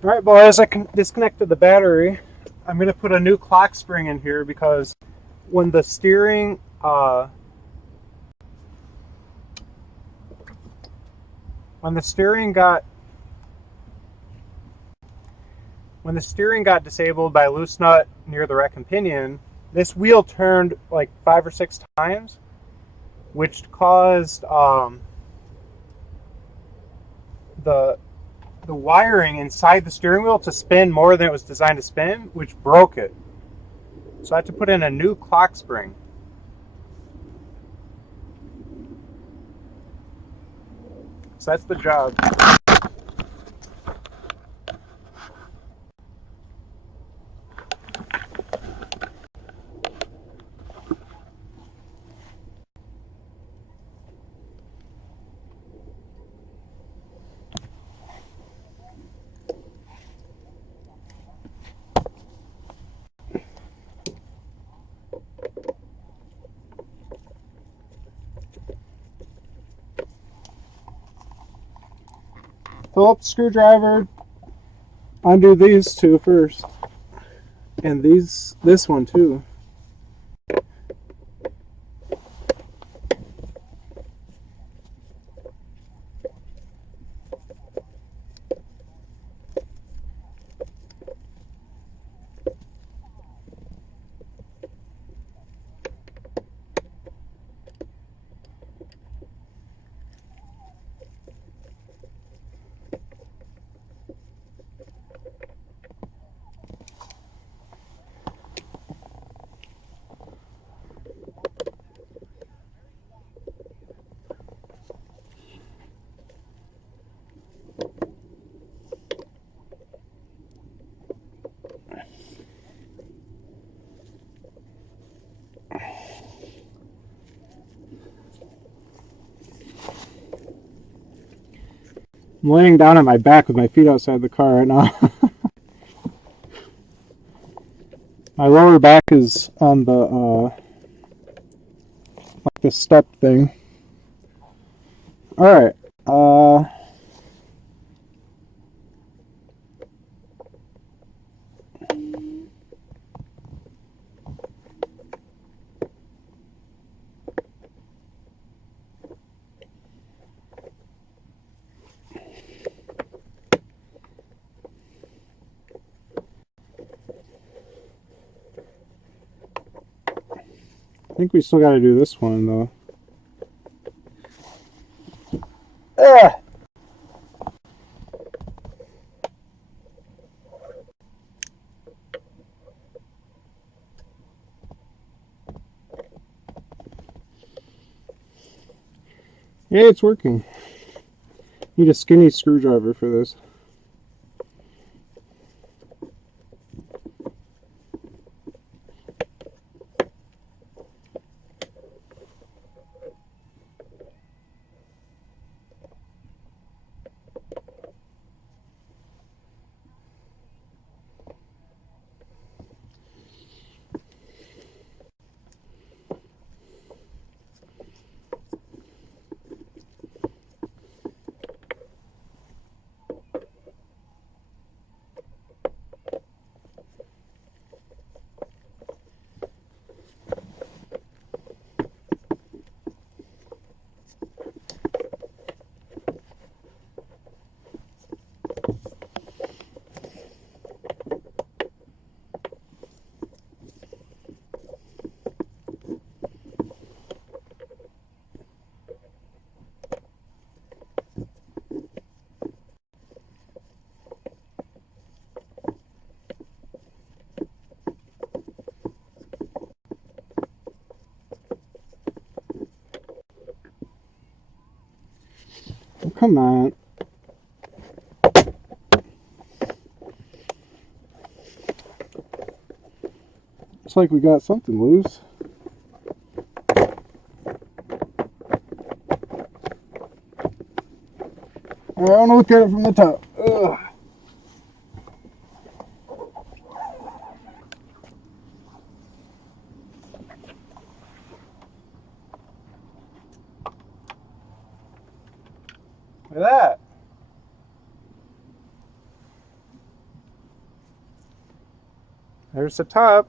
All right, boys, I disconnected the battery. I'm going to put a new clock spring in here because when the steering when the steering got disabled by a loose nut near the rack and pinion, this wheel turned like 5 or 6 times, which caused the the wiring inside the steering wheel to spin more than it was designed to spin, which broke it. So I had to put in a new clock spring. So that's the job. Phillips screwdriver. Undo these two first, and this one too. I'm laying down on my back with my feet outside the car right now. My lower back is on the like the step thing. All right. I think we still got to do this one though. Ugh. Yeah, it's working. Need a skinny screwdriver for this. Oh, come on. Looks like we got something loose. I don't look at it from the top. Ugh. Look at that. There's the top.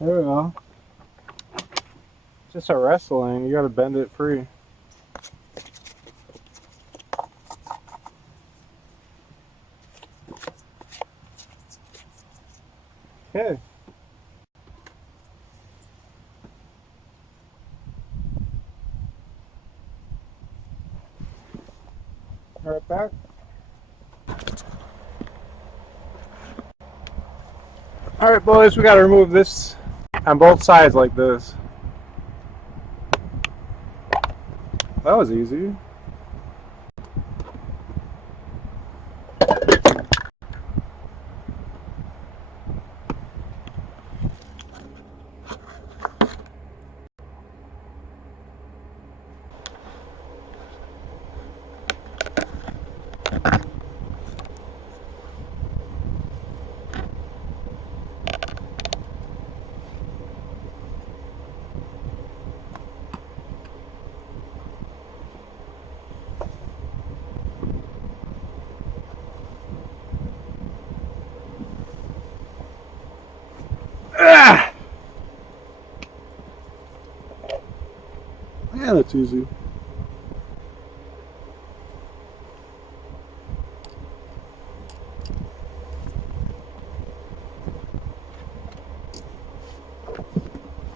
There we go. Just a wrestling. You gotta bend it free. Okay. Right back. All right, boys, we gotta remove this on both sides like this. That was easy. Ah! Yeah, that's easy.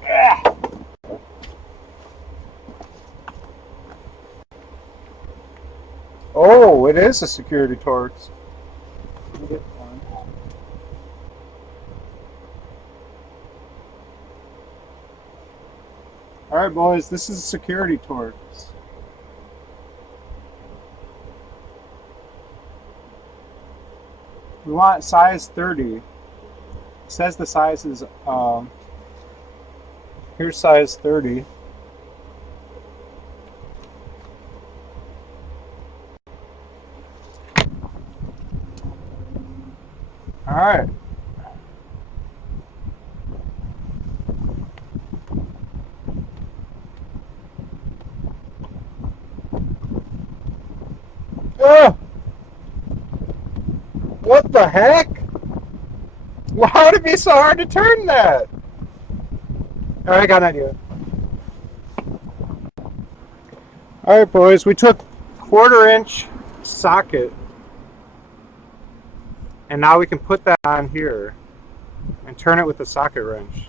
Ah! Oh, it is a security torque. All right, boys, this is security torques. We want size 30. It says the size is, here's size 30. All right. Oh! What the heck? Why would it be so hard to turn that? All right, I got an idea. All right, boys, we took 1/4-inch socket, and now we can put that on here and turn it with the socket wrench.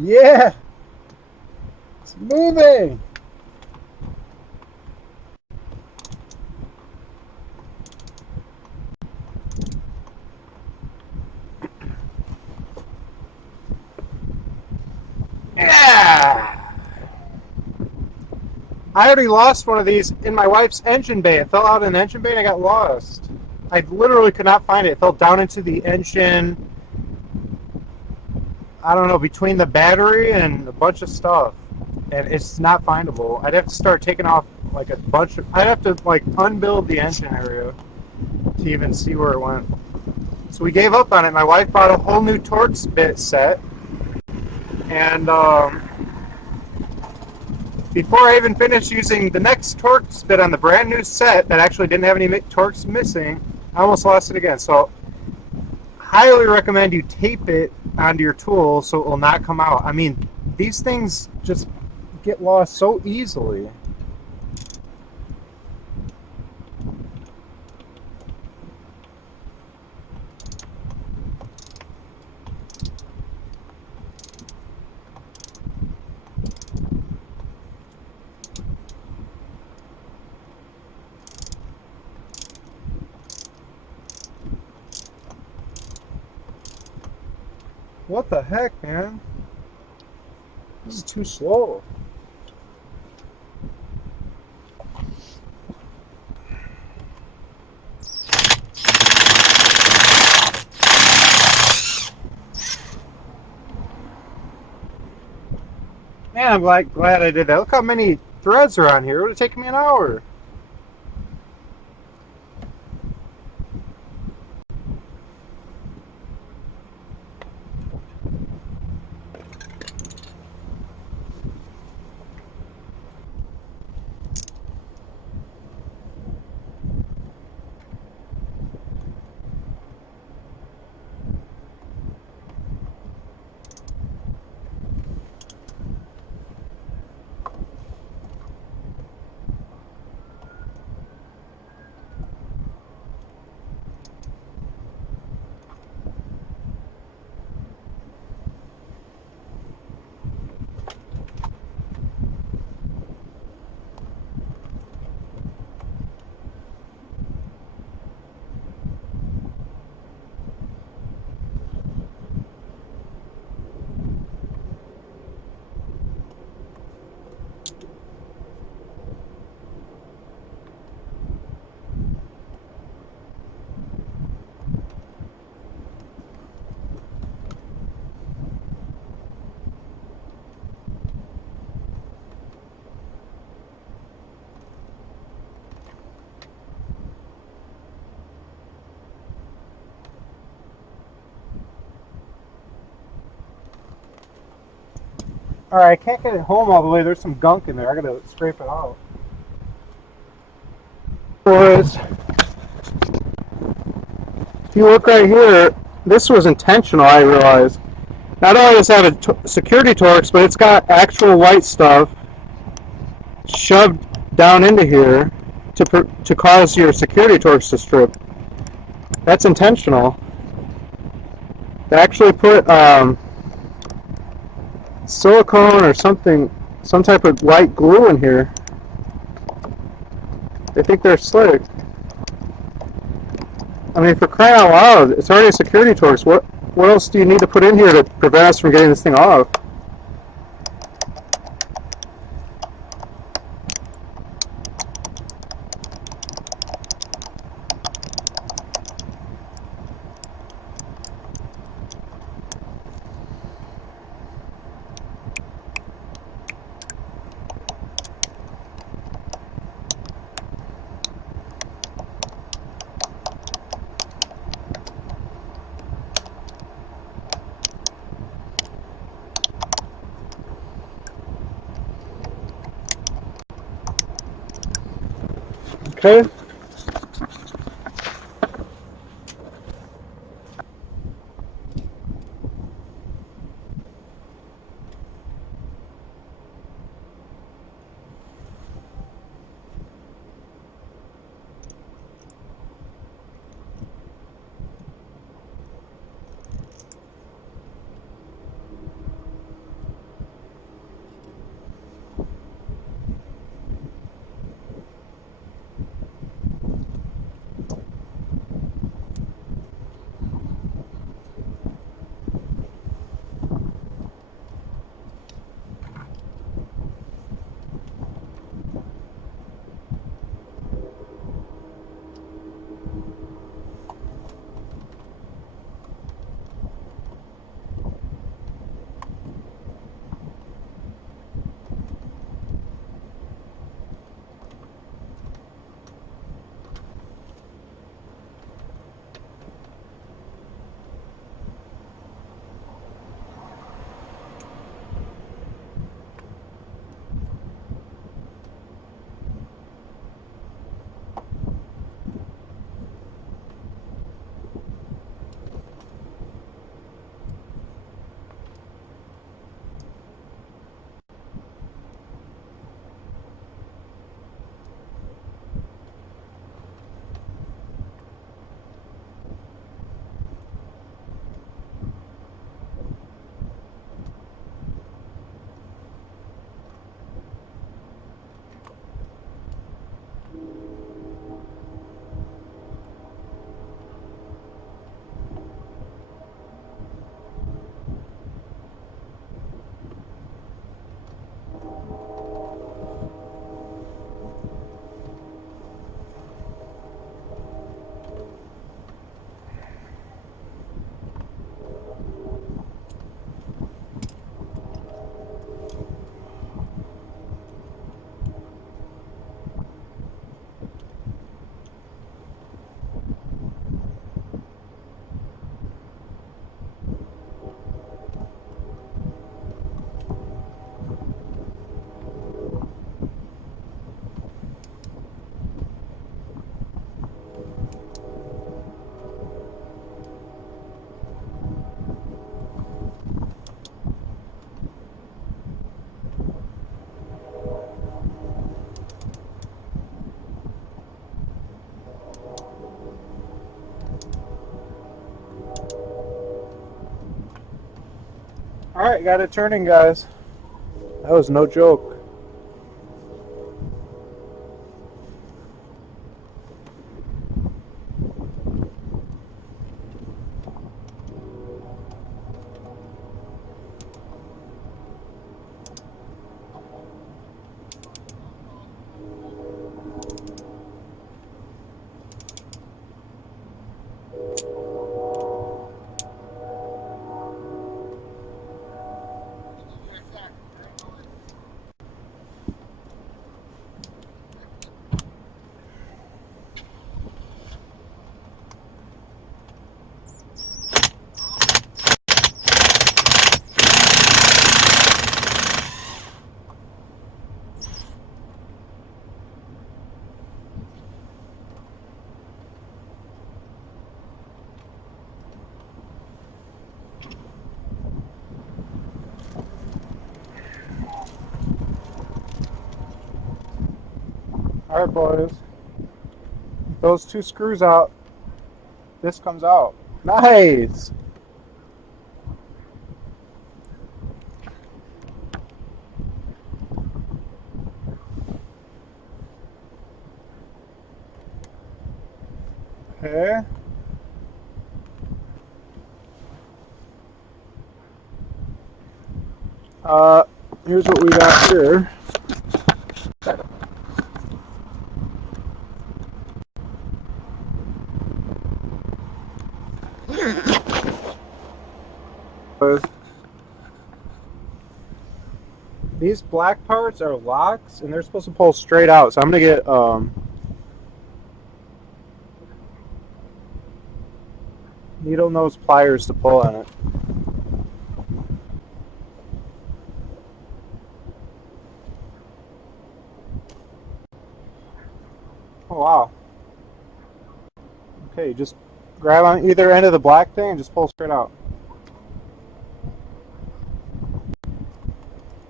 Yeah, it's moving. Yeah. I already lost one of these in my wife's engine bay. It fell out in the engine bay and I got lost. I literally could not find it. It fell down into the engine. I don't know, between the battery and a bunch of stuff. And it's not findable. I'd have to start taking off like a bunch of... I'd have to like unbuild the engine area to even see where it went. So we gave up on it. My wife bought a whole new Torx bit set. And before I even finished using the next Torx bit on the brand new set that actually didn't have any Torx missing, I almost lost it again. So highly recommend you tape it onto your tool so it will not come out. I mean, these things just get lost so easily. What the heck, man? This is too slow. Man, I'm glad I did that. Look how many threads are on here. It would have taken me an hour. Alright, I can't get it home all the way. There's some gunk in there. I gotta scrape it out. Boys, if you look right here, this was intentional, I realized. Not only does it have a security Torx, but it's got actual white stuff shoved down into here to cause your security Torx to strip. That's intentional. They actually put silicone or something, some type of white glue in here. They think they're slick. I mean, for crying out loud, it's already a security Torx. What else do you need to put in here to prevent us from getting this thing off? Okay. Alright, got it turning, guys. That was no joke. Alright, boys. Those two screws out. This comes out. Nice! Okay. Here's what we got here. These black parts are locks, and they're supposed to pull straight out. So I'm gonna get needle nose pliers to pull on it. Oh wow. Okay, just grab on either end of the black thing and just pull straight out.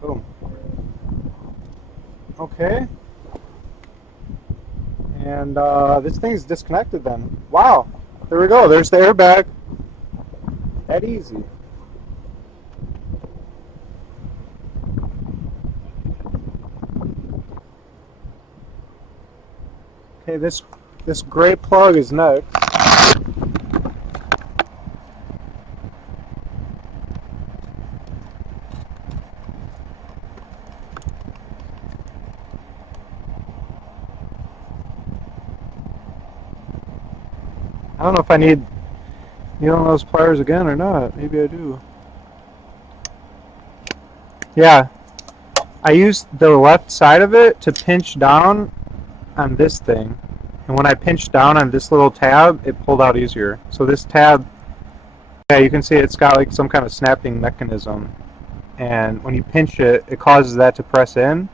Boom. Okay. And this thing's disconnected then. Wow. There we go. There's the airbag. That easy. Okay, this gray plug is next. I don't know if I need needle nose pliers again or not. Maybe I do. Yeah, I used the left side of it to pinch down on this thing. And when I pinched down on this little tab, it pulled out easier. So this tab, yeah, you can see it's got like some kind of snapping mechanism. And when you pinch it, it causes that to press in,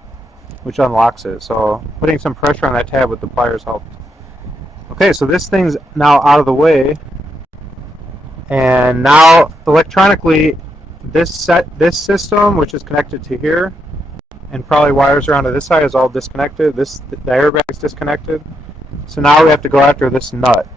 which unlocks it. So putting some pressure on that tab with the pliers helped. Okay, so this thing's now out of the way. And now electronically, this system, which is connected to here, and probably wires around to this side, is all disconnected. The airbag is disconnected. So now we have to go after this nut.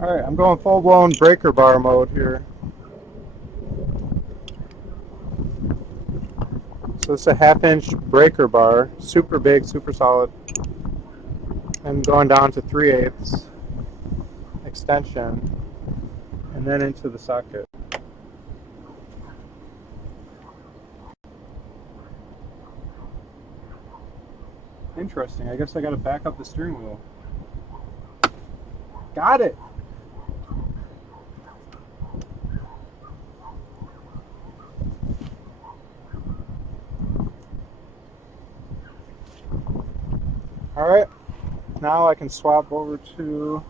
Alright, I'm going full-blown breaker bar mode here. So it's a 1/2-inch breaker bar, super big, super solid. I'm going down to 3/8 extension, and then into the socket. Interesting. I guess I got to back up the steering wheel. Got it. All right. Now I can swap over to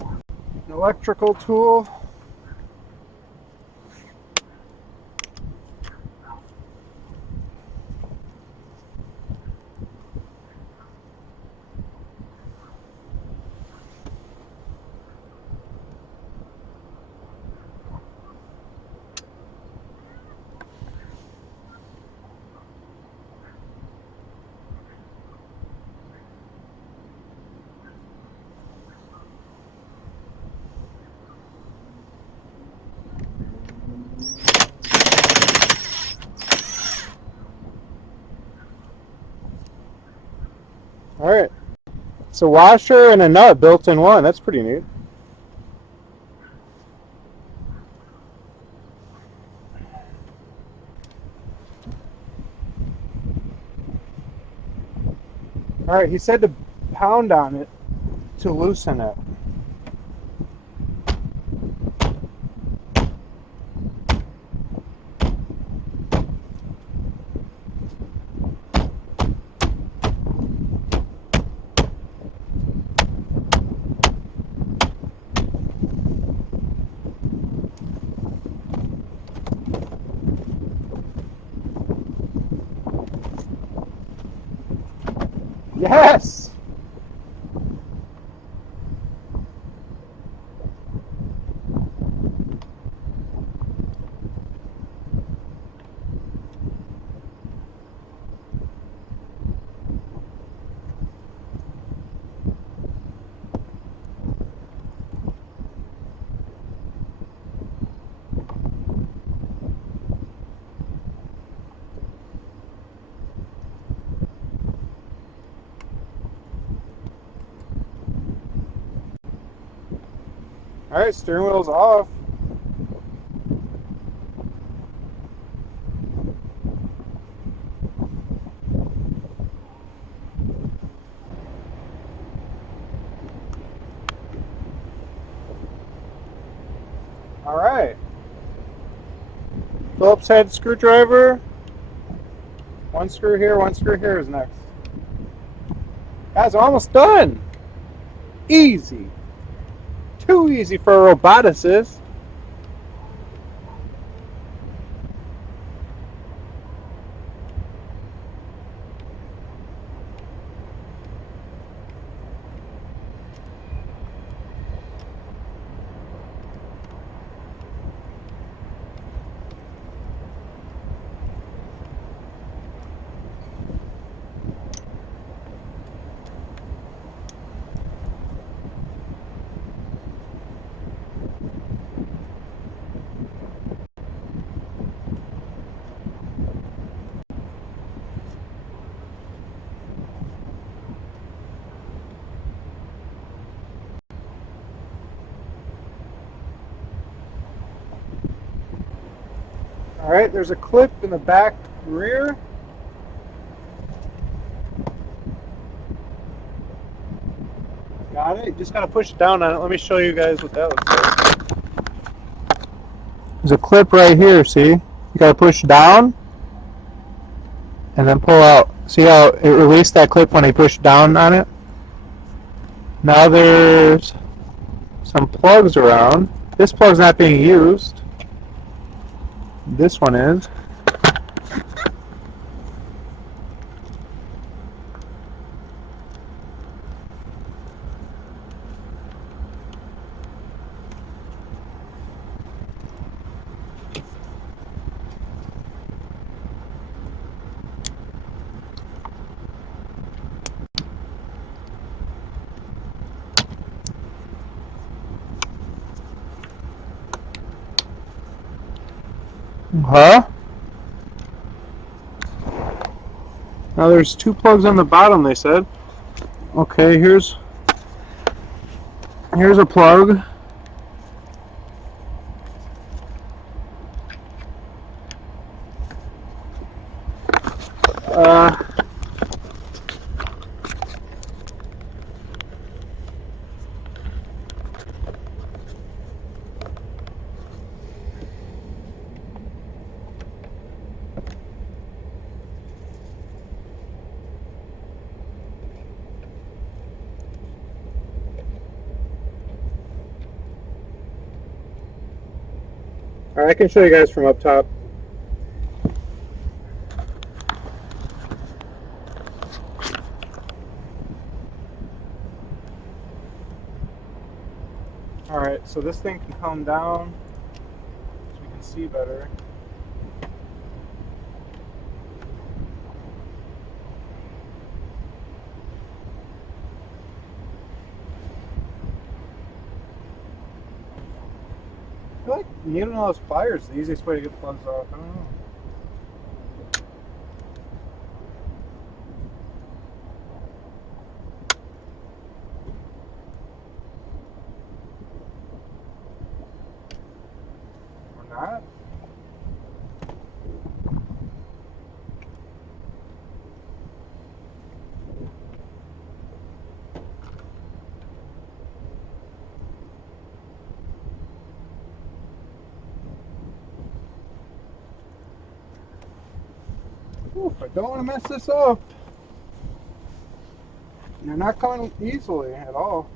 an electrical tool. Alright. It's a washer and a nut built in one. That's pretty neat. Alright, he said to pound on it to loosen it. Yes! Alright, steering wheel's off. Alright. Phillips head screwdriver. One screw here is next. Guys, I'm almost done. Easy. Too easy for a roboticist. Alright, there's a clip in the back rear. Got it? You just gotta push down on it. Let me show you guys what that looks like. There's a clip right here, see? You gotta push down and then pull out. See how it released that clip when I pushed down on it? Now there's some plugs around. This plug's not being used. This one is. Huh? Now there's two plugs on the bottom, they said. Okay, here's a plug. Alright, I can show you guys from up top. Alright, so this thing can come down so we can see better. I feel like needling all those pliers is the easiest way to get plugs off. I don't know. not. Oof, I don't want to mess this up. They're not coming easily at all.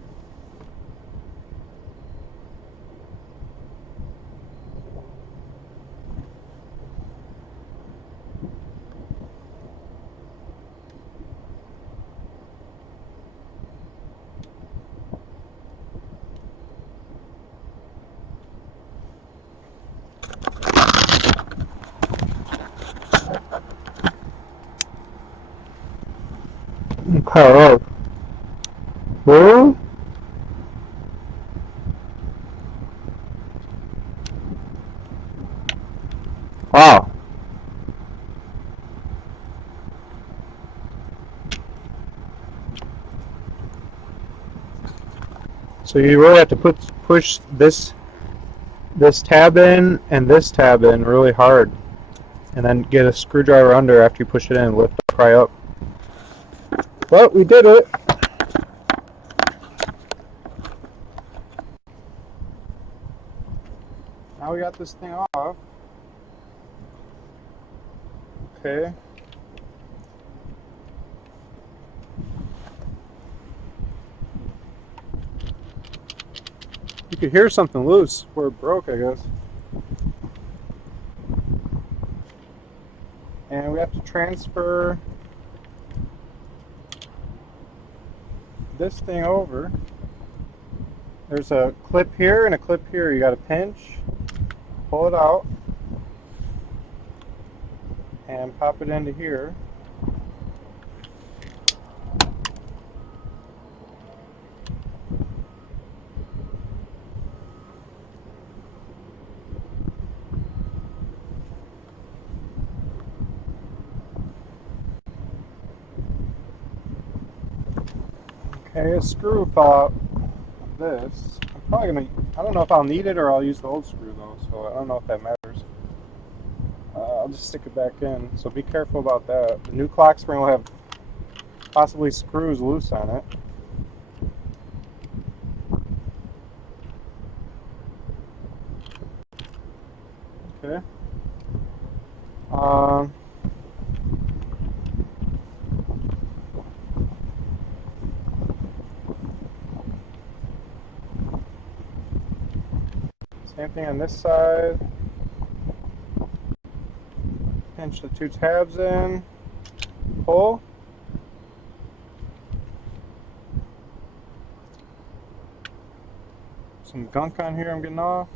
Okay. Well, wow. So you really have to push this tab in and this tab in really hard, and then get a screwdriver under after you push it in and lift the pry up. Well, we did it. Now we got this thing off. Okay. You could hear something loose where it broke, I guess. And we have to transfer this thing over. There's a clip here and a clip here. You got to pinch, pull it out, and pop it into here. Okay, a screw fell out of this. I'm probably gonna, I don't know if I'll need it or I'll use the old screw though, so I don't know if that matters. I'll just stick it back in, so be careful about that. The new Clockspring will have possibly screws loose on it. Okay. Same thing on this side. Pinch the two tabs in, pull. Some gunk on here I'm getting off.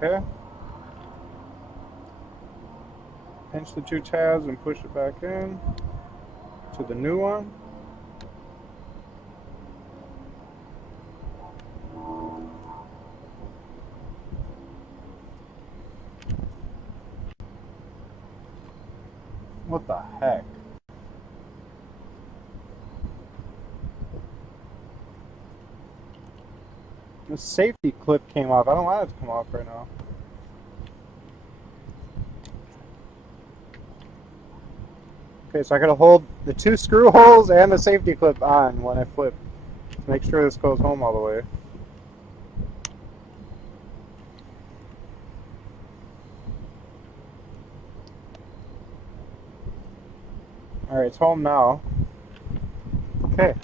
Okay. Pinch the two tabs and push it back in to the new one. What the heck? The safety clip came off. I don't want it to come off right now. Okay, so I gotta hold the two screw holes and the safety clip on when I flip to make sure this goes home all the way. Alright, it's home now. Okay.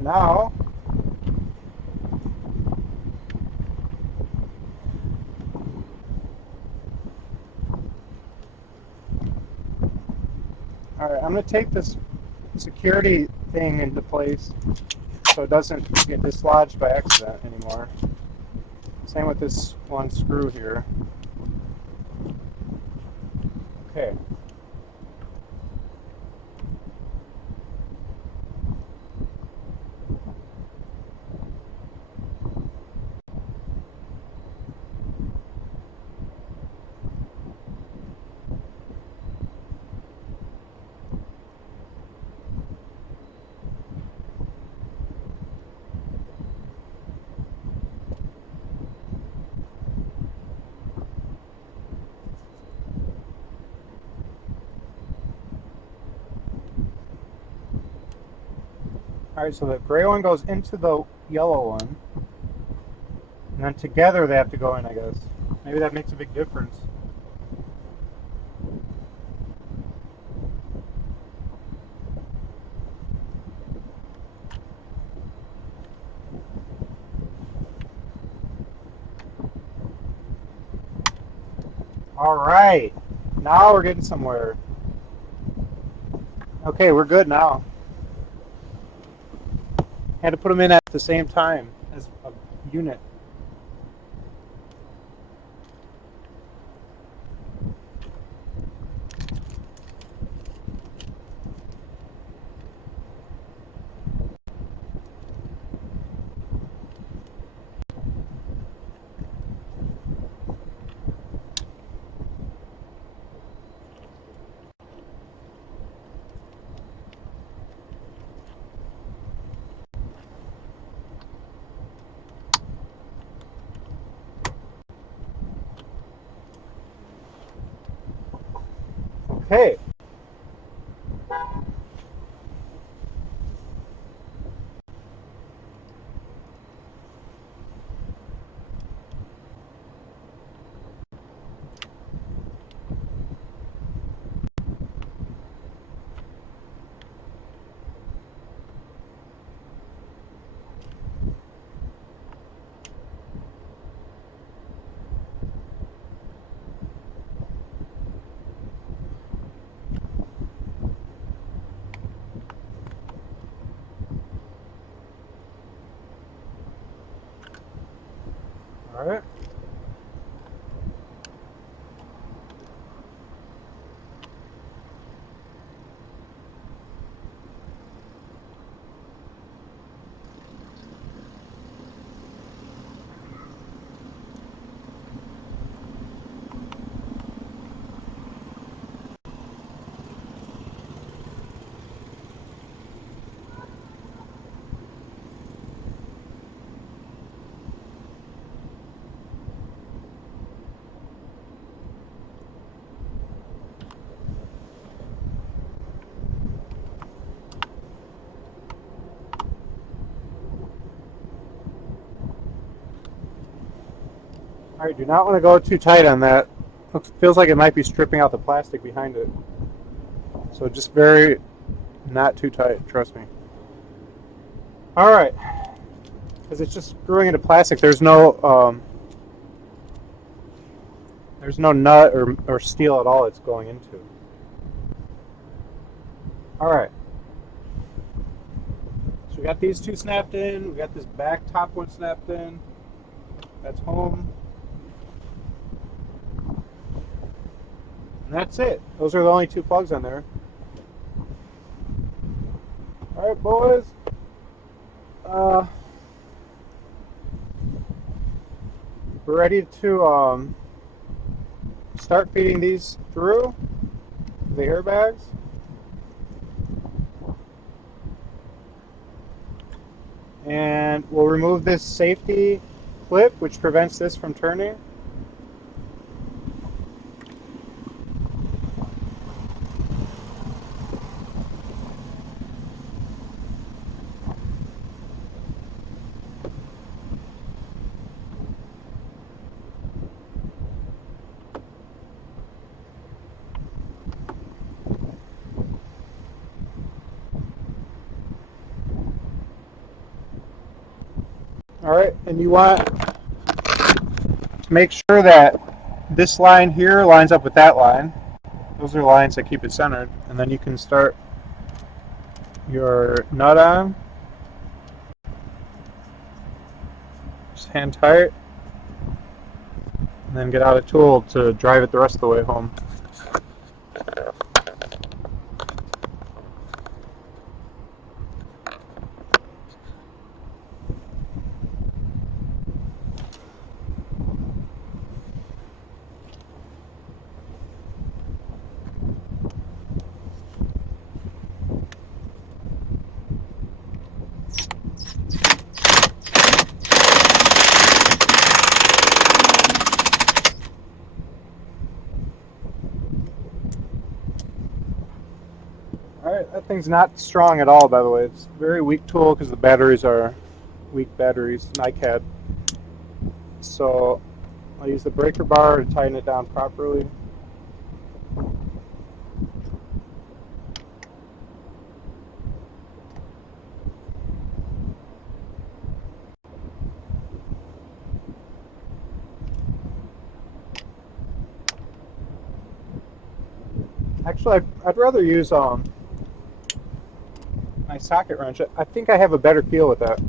Now, alright, I'm going to take this security thing into place so it doesn't get dislodged by accident anymore. Same with this one screw here. Okay. Alright, so the gray one goes into the yellow one. And then together they have to go in, I guess. Maybe that makes a big difference. Alright. Now we're getting somewhere. Okay, we're good now. Had to put them in at the same time as a unit. Okay. Alright. Alright, do not want to go too tight on that. Feels like it might be stripping out the plastic behind it. So just very not too tight, trust me. Alright. Because it's just screwing into plastic. There's no nut or steel at all it's going into. Alright. So we got these two snapped in. We got this back top one snapped in. That's home. And that's it. Those are the only two plugs on there. Alright, boys. We're ready to start feeding these through the airbags. And we'll remove this safety clip, which prevents this from turning. Alright, and you want to make sure that this line here lines up with that line. Those are lines that keep it centered. And then you can start your nut on. Just hand tight. And then get out a tool to drive it the rest of the way home. That thing's not strong at all, by the way. It's a very weak tool because the batteries are weak batteries, NiCad. So I'll use the breaker bar to tighten it down properly. Actually, I'd rather use my socket wrench. I think I have a better feel with that.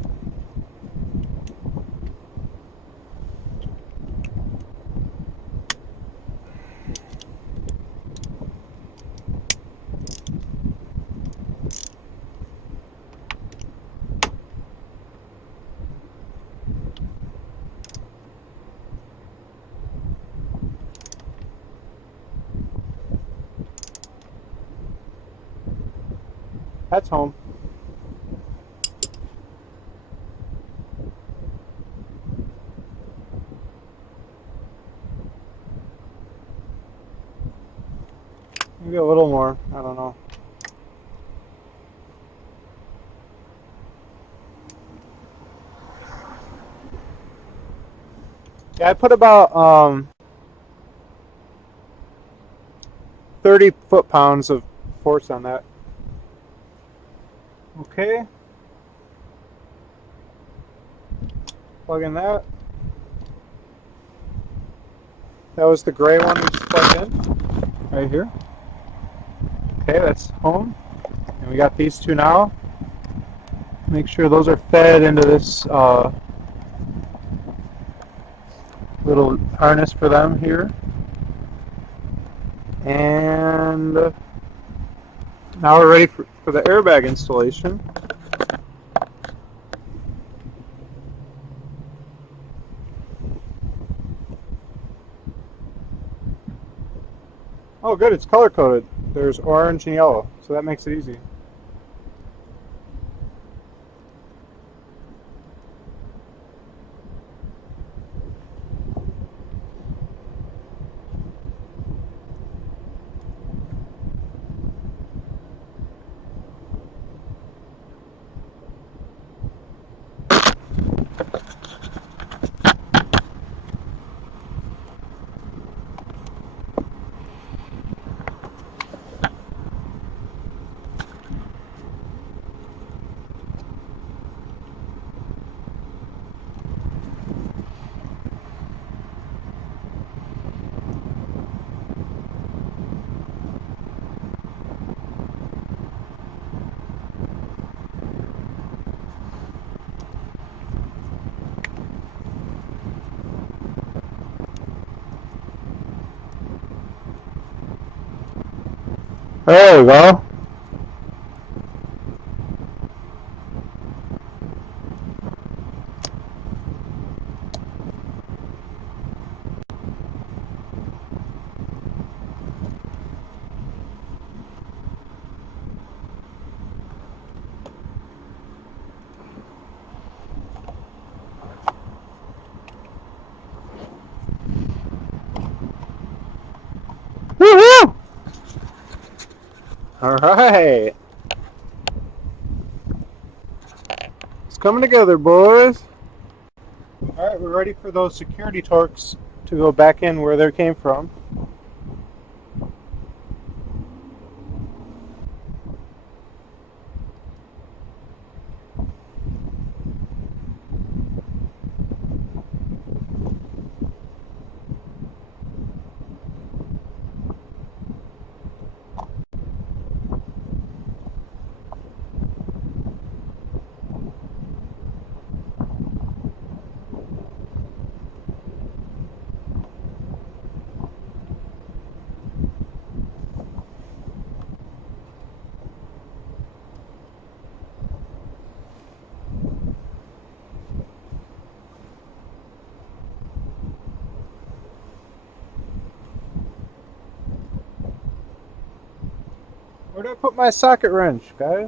That's home. Maybe a little more. I don't know. Yeah, I put about 30 foot-pounds of force on that. Okay. Plug in that. That was the gray one we just plugged in. Right here. Okay, that's home. And we got these two now. Make sure those are fed into this little harness for them here. And now we're ready for the airbag installation. Oh good, it's color coded. There's orange and yellow, so that makes it easy. There we go. Woohoo! All right. It's coming together, boys. All right, we're ready for those security torques to go back in where they came from. Where did I put my socket wrench, guys?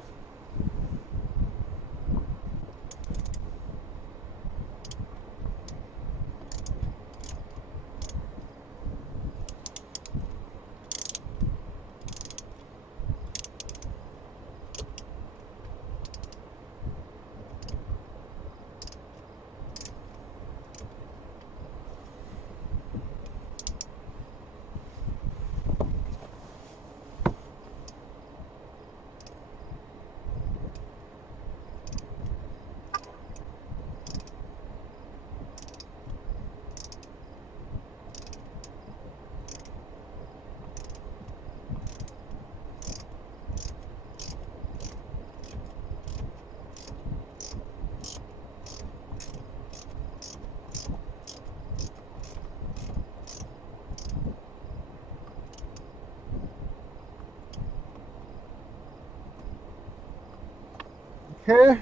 Okay.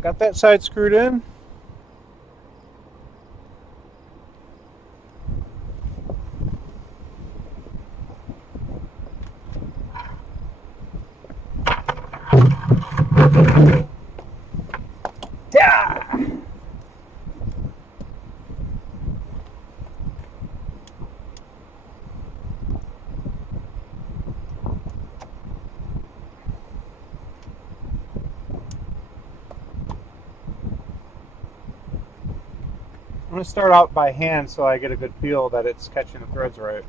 Got that side screwed in. Yeah. I'm going to start out by hand so I get a good feel that it's catching the threads right.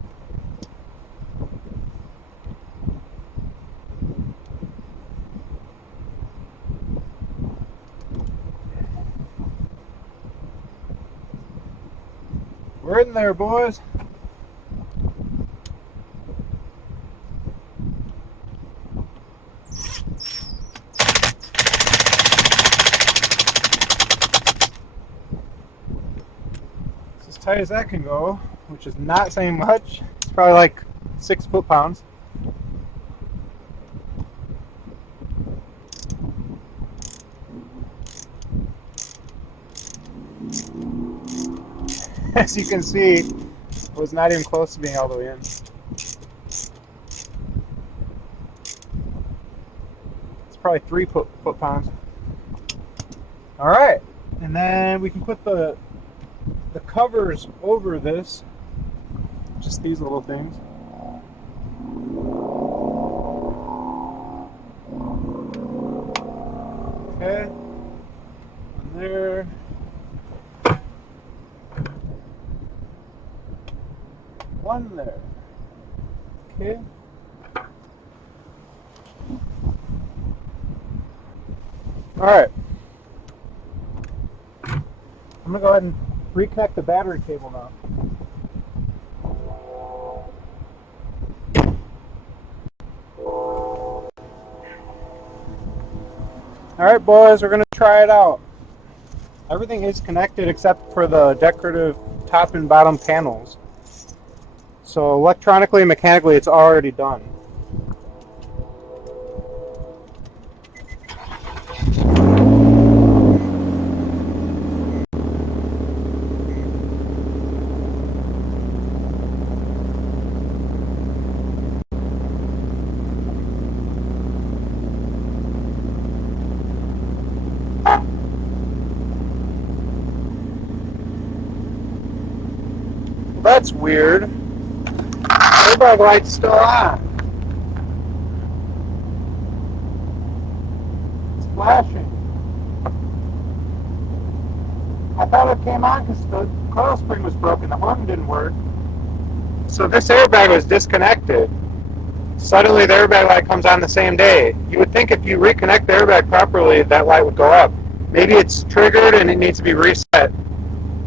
We're in there, boys. It's as tight as that can go, which is not saying much. It's probably like 6 foot-pounds. As you can see, it was not even close to being all the way in. It's probably 3 foot-pounds. All right, and then we can put the covers over this, just these little things. Okay, and there. One there. Okay. All right. I'm gonna go ahead and reconnect the battery cable now. All right, boys, we're gonna try it out. Everything is connected except for the decorative top and bottom panels. So electronically and mechanically, it's already done. That's weird. Airbag light's still on. It's flashing. I thought it came on because the coil spring was broken. The horn didn't work. So this airbag was disconnected. Suddenly the airbag light comes on the same day. You would think if you reconnect the airbag properly, that light would go up. Maybe it's triggered and it needs to be reset.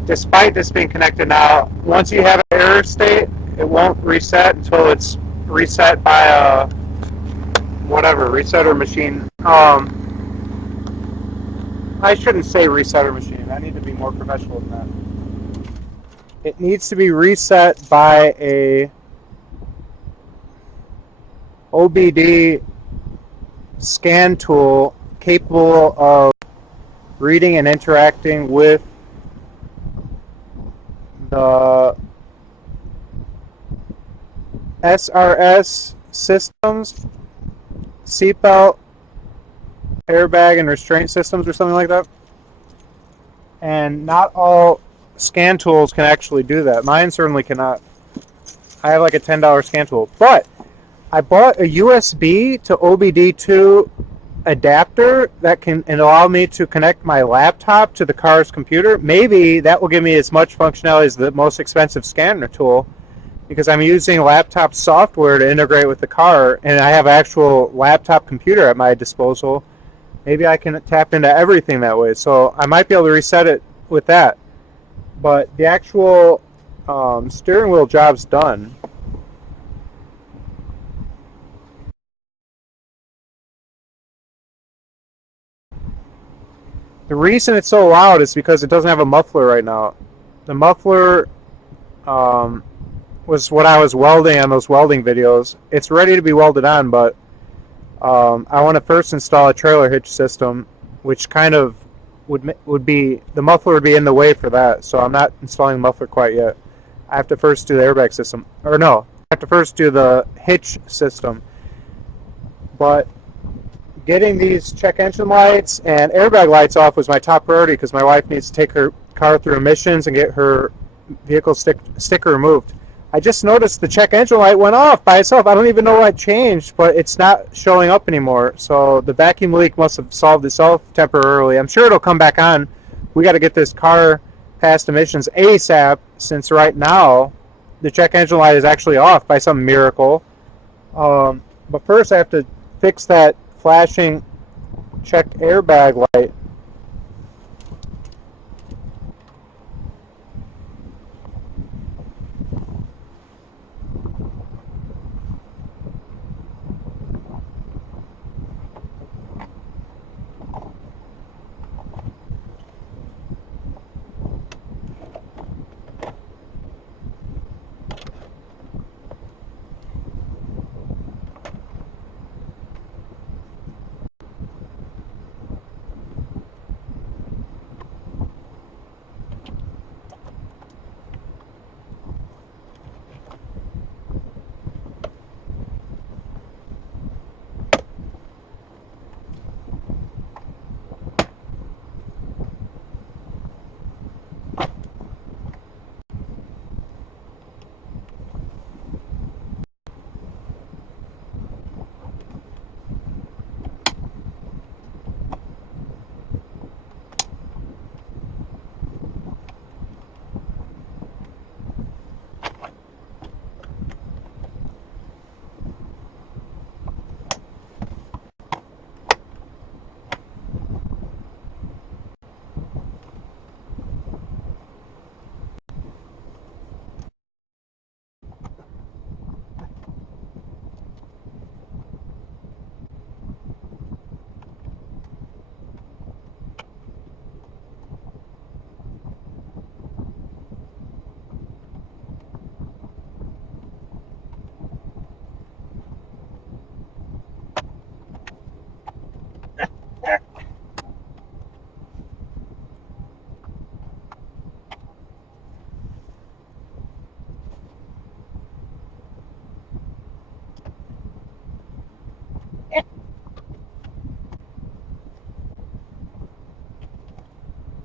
Despite this being connected now, once you have an error state, it won't reset until it's reset by a resetter machine. I shouldn't say resetter machine. I need to be more professional than that. It needs to be reset by a OBD scan tool capable of reading and interacting with the SRS systems, seatbelt, airbag, and restraint systems, or something like that. And not all scan tools can actually do that. Mine certainly cannot. I have like a $10 scan tool. But I bought a USB to OBD2 adapter that can allow me to connect my laptop to the car's computer. Maybe that will give me as much functionality as the most expensive scanner tool, because I'm using laptop software to integrate with the car, and I have an actual laptop computer at my disposal. Maybe I can tap into everything that way. So I might be able to reset it with that. But the actual steering wheel job's done. The reason it's so loud is because it doesn't have a muffler right now. The muffler was what I was welding on those welding videos. It's ready to be welded on, but I want to first install a trailer hitch system, which kind of would be, the muffler would be in the way for that. So I'm not installing the muffler quite yet. I have to first do the airbag system, or no, I have to first do the hitch system. But getting these check engine lights and airbag lights off was my top priority because my wife needs to take her car through emissions and get her vehicle sticker removed. I just noticed the check engine light went off by itself. I don't even know what changed, but it's not showing up anymore. So the vacuum leak must have solved itself temporarily. I'm sure it'll come back on. We got to get this car past emissions ASAP, since right now the check engine light is actually off by some miracle. But first I have to fix that flashing check airbag light.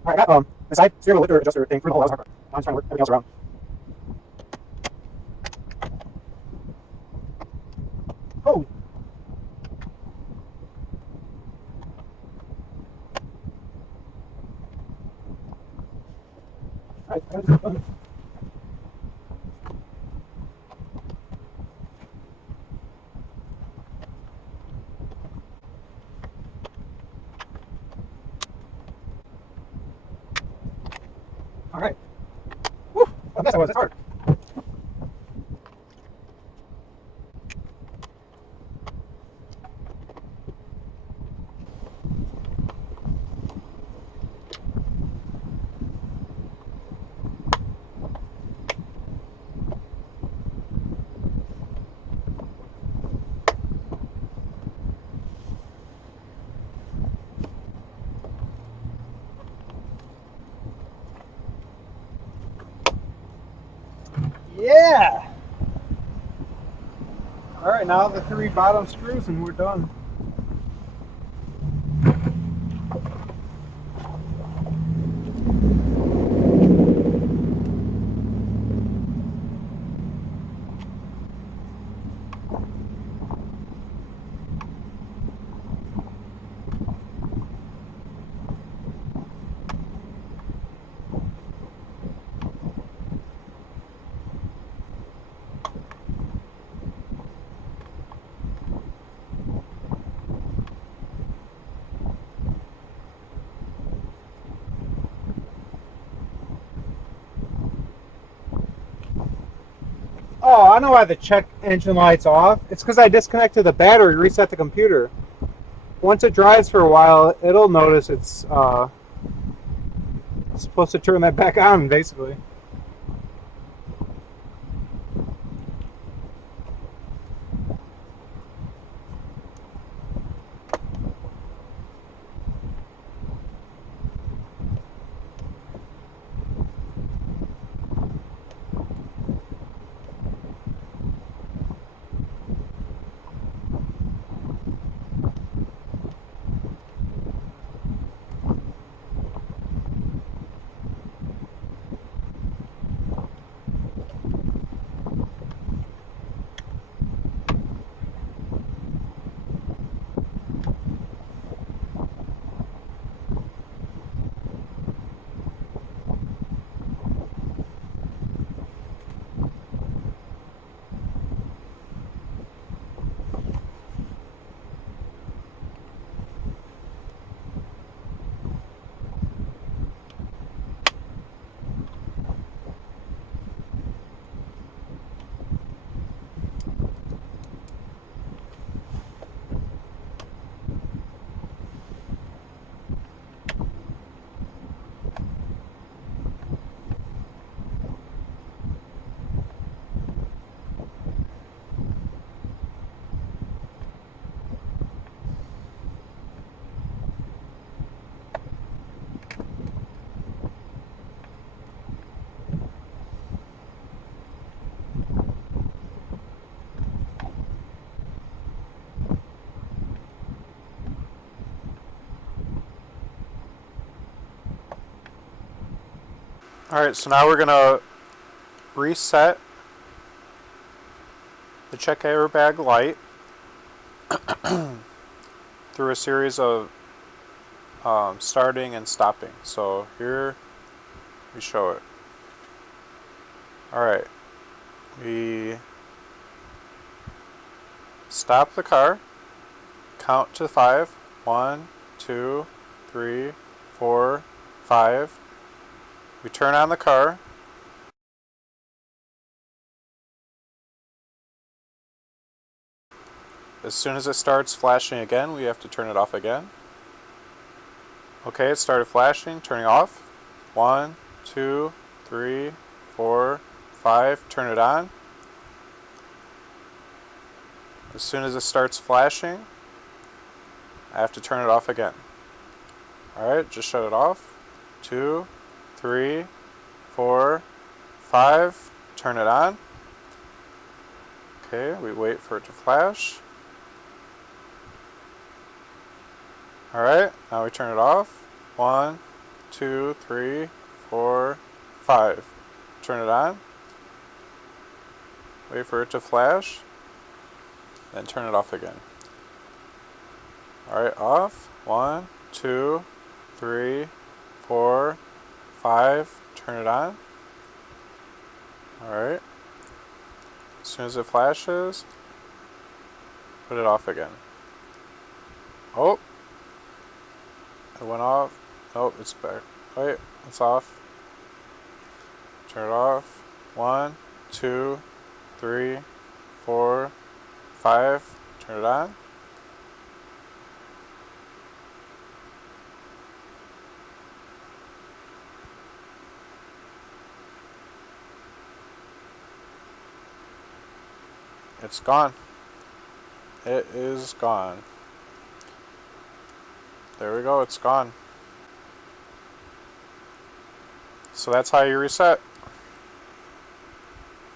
Alright, I got the side steering wheel lifter adjuster thing through the hole. That was hard. I'm trying to work everything else around. Oh! Alright, alright. Woo! What a mess I was. That's hard. Yeah! Alright, now the 3 bottom screws and we're done. Oh, I know why the check engine light's off. It's because I disconnected the battery, reset the computer. Once it drives for a while, it'll notice it's supposed to turn that back on, basically. Alright, so now we're going to reset the check airbag light through a series of starting and stopping. So here we show it. Alright, we stop the car, count to 5. 1, 2, 3, 4, 5. We turn on the car. As soon as it starts flashing again, we have to turn it off again. Okay, it started flashing, turning off. 1, 2, 3, 4, 5. Turn it on. As soon as it starts flashing, I have to turn it off again. Alright, just shut it off. 2, 3, 4, 5. Turn it on. Okay, we wait for it to flash. Alright, now we turn it off. 1, 2, 3, 4, 5. Turn it on. Wait for it to flash. Then turn it off again. Alright, off. 1, 2, 3, 4, 5. Turn it on. Alright. As soon as it flashes, put it off again. Oh! It went off. Oh, it's back. Wait, it's off. Turn it off. 1, 2, 3, 4, 5. Turn it on. It's gone. It is gone. There we go, it's gone. So that's how you reset.